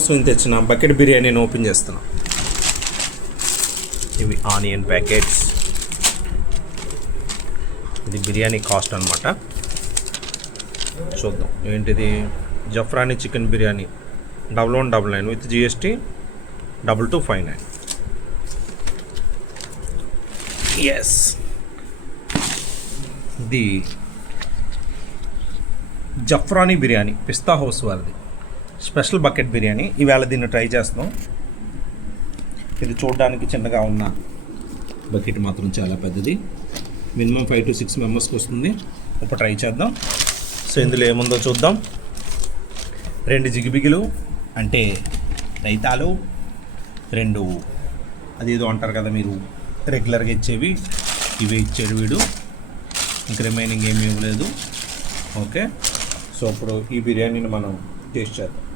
కోసం తెచ్చిన బకెట్ బిర్యానీని ఓపెన్ చేస్తున్నాం. ఇవి ఆనియన్ ప్యాకెట్స్. ఇది బిర్యానీ కాస్ట్ అనమాట. చూద్దాం ఏంటిది. Zafrani chicken biryani 1199 with GST 2259. Yes, ఇది జఫ్రానీ బిర్యానీ పిస్తా హౌస్ వారిది స్పెషల్ బకెట్ బిర్యానీ. ఈవేళ దీన్ని ట్రై చేస్తున్నాం. ఇది చూడడానికి చిన్నగా ఉన్న బకెట్ మాత్రం చాలా పెద్దది. మినిమం 5 to 6 మెంబర్స్కి వస్తుంది. ఇప్పుడు ట్రై చేద్దాం. సో ఇందులో ఏముందో చూద్దాం. 2 జిగిబిగిలు అంటే రైతాలు, 2 అదేదో అంటారు కదా మీరు రెగ్యులర్గా ఇచ్చేవి, ఇవి ఇచ్చాడు వీడు. ఇంక రిమైనింగ్ ఏమీ ఇవ్వలేదు. ఓకే, సో ఇప్పుడు ఈ బిర్యానీని మనం టేస్ట్ చేద్దాం.